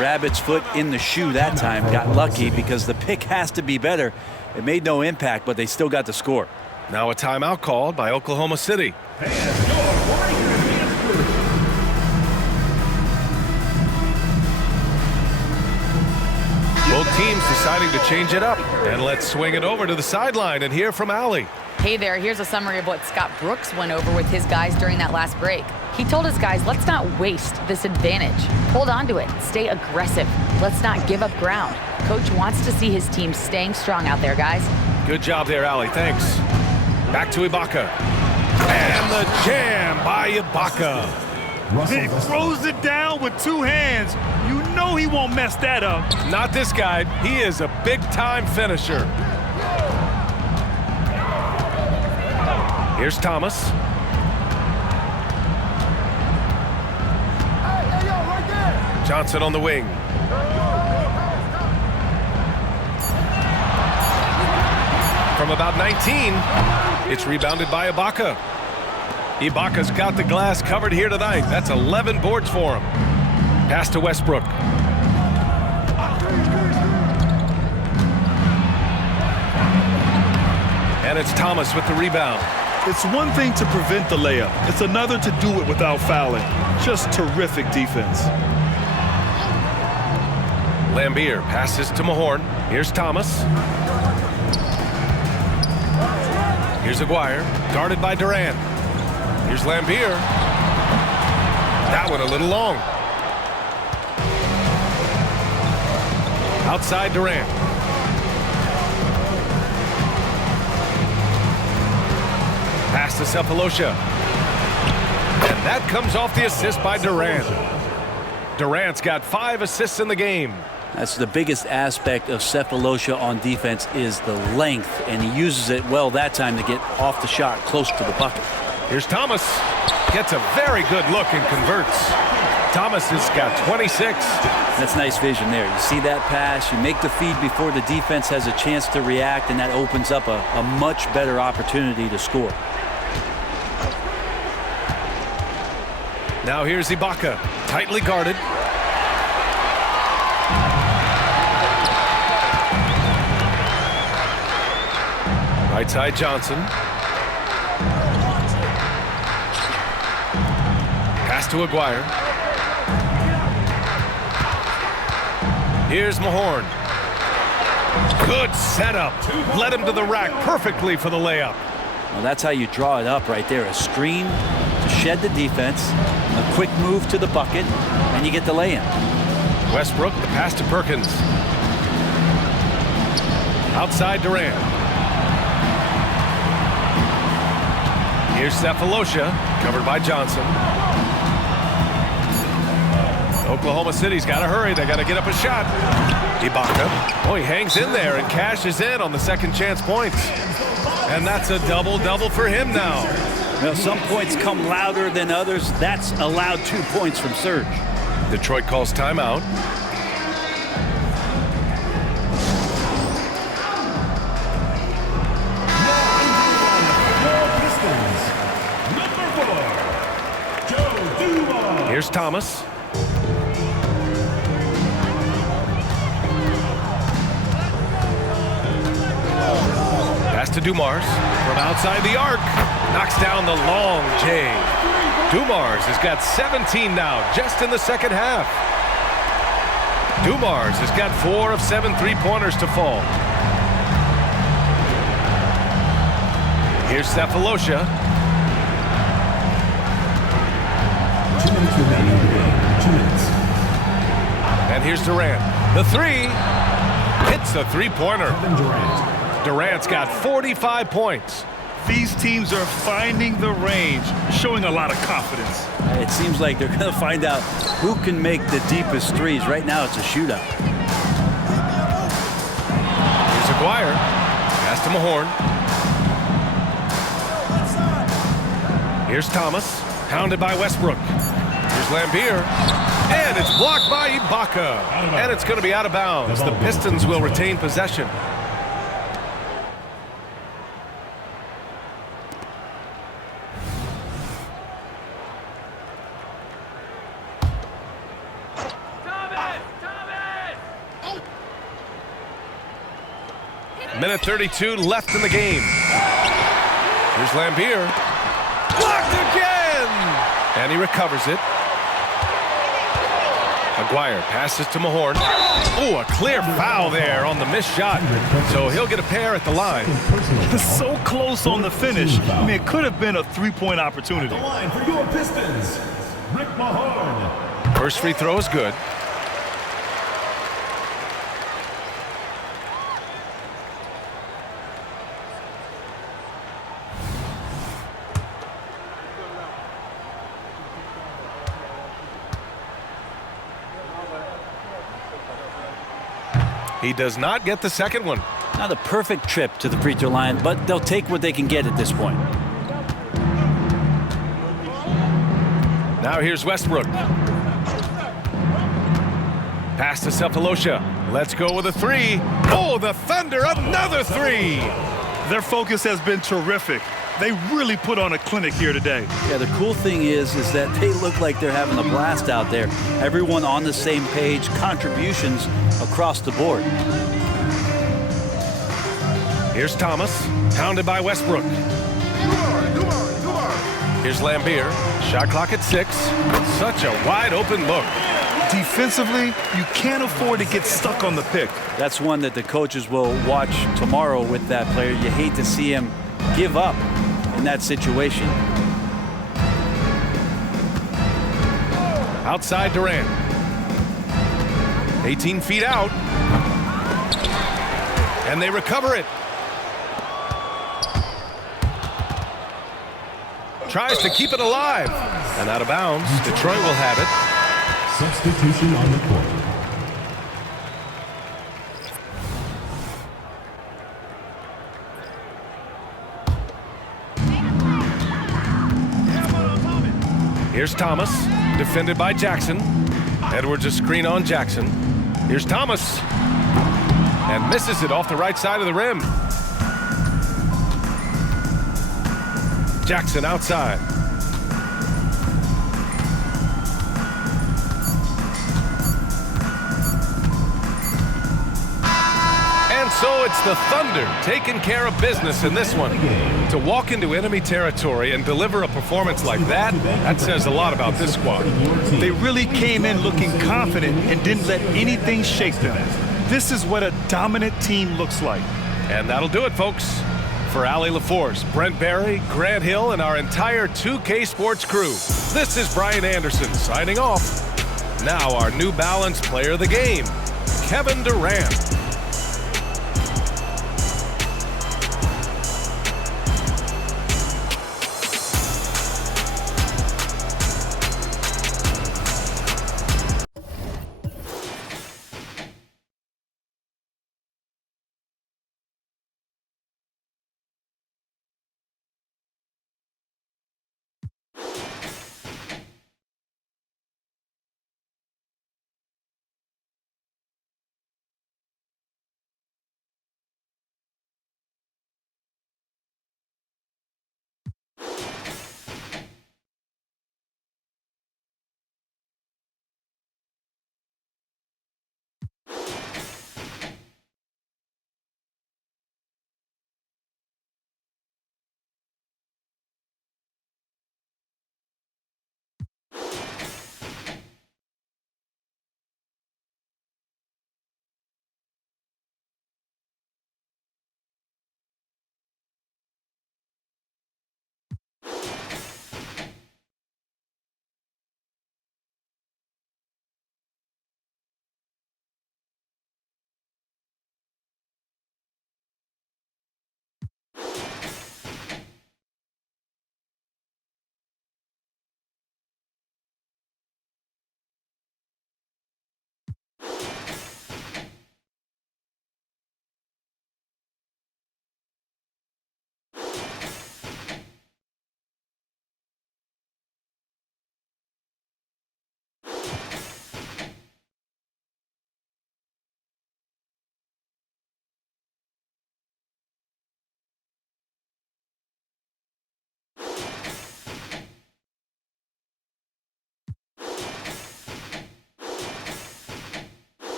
Rabbit's foot in the shoe that time. Got lucky because the pick has to be better. It made no impact, but they still got the score. Now a timeout called by Oklahoma City. Both teams deciding to change it up. And let's swing it over to the sideline and hear from Allie. Hey there, here's a summary of what Scott Brooks went over with his guys during that last break. He told his guys, let's not waste this advantage. Hold on to it. Stay aggressive. Let's not give up ground. Coach wants to see his team staying strong out there, guys. Good job there, Allie. Thanks. Back to Ibaka. And the jam by Ibaka. He throws it down with 2 hands. You know he won't mess that up. Not this guy. He is a big-time finisher. Here's Thomas. Johnson on the wing. From about 19, it's rebounded by Ibaka. Ibaka's got the glass covered here tonight. That's 11 boards for him. Pass to Westbrook. And it's Thomas with the rebound. It's one thing to prevent the layup. It's another to do it without fouling. Just terrific defense. Lambier passes to Mahorn. Here's Thomas. Here's Aguirre, guarded by Durant. Here's Lambier. That one a little long. Outside Durant. Pass to Cephalosha. And that comes off the assist by Durant. Durant's got 5 assists in the game. That's the biggest aspect of Cephalosha on defense is the length, and he uses it well that time to get off the shot close to the bucket. Here's Thomas. Gets a very good look and converts. Thomas has got 26. That's nice vision there. You see that pass, you make the feed before the defense has a chance to react, and that opens up a much better opportunity to score. Now here's Ibaka, tightly guarded. Right side Johnson. Pass to Aguirre. Here's Mahorn. Good setup. Led him to the rack perfectly for the layup. Well, that's how you draw it up right there. A screen to shed the defense, a quick move to the bucket, and you get the lay-in. Westbrook, the pass to Perkins. Outside Durant. Here's Cephalosha, covered by Johnson. Oklahoma City's got to hurry. They got to get up a shot. Ibaka. Oh, he hangs in there and cashes in on the second chance points. And that's a double-double for him now. Well, some points come louder than others. That's allowed 2 points from Serge. Detroit calls timeout. Here's Thomas. Pass to Dumars from outside the arc. Knocks down the long J. Dumars has got 17 now, just in the second half. Dumars has got 4 of 7 3-pointers to fall. Here's Cephalosha. 2 minutes remaining in the game. 2 minutes. And here's Durant. The three. Hits a three-pointer. Durant's got 45 points. These teams are finding the range, showing a lot of confidence. It seems like they're going to find out who can make the deepest threes. Right now, it's a shootout. Here's Aguirre. Pass to Mahorn. Here's Thomas. Hounded by Westbrook. Here's Lambier. And it's blocked by Ibaka. And it's going to be out of bounds. The Pistons will retain possession. Minute 32 left in the game. Here's Lambier. Blocked again! And he recovers it. Aguirre passes to Mahorn. Oh, a clear foul there on the missed shot. So he'll get a pair at the line. So close on the finish. I mean, it could have been a three-point opportunity. The line for your Pistons, Rick Mahorn. First free throw is good. He does not get the second one. Not a perfect trip to the free throw line, but they'll take what they can get at this point. Now here's Westbrook. Pass to Cephalosha. Let's go with a three. Oh, the Thunder, another three. Their focus has been terrific. They really put on a clinic here today. Yeah, the cool thing is that they look like they're having a blast out there. Everyone on the same page, contributions across the board. Here's Thomas, pounded by Westbrook. Here's Lambier, shot clock at 6. Such a wide open look. Defensively, you can't afford to get stuck on the pick. That's one that the coaches will watch tomorrow with that player. You hate to see him give up in that situation. Outside Durant. 18 feet out. And they recover it. Tries to keep it alive. And out of bounds. Detroit will have it. Substitution on the court. Here's Thomas, defended by Jackson. Edwards a screen on Jackson. Here's Thomas. And misses it off the right side of the rim. Jackson outside. it's the Thunder taking care of business in this one. To walk into enemy territory and deliver a performance like that, that says a lot about this squad. They really came in looking confident and didn't let anything shake them. This is what a dominant team looks like. And that'll do it, folks. For Allie LaForce, Brent Barry, Grant Hill, and our entire 2K Sports crew, this is Brian Anderson signing off. Now our New Balance player of the game, Kevin Durant.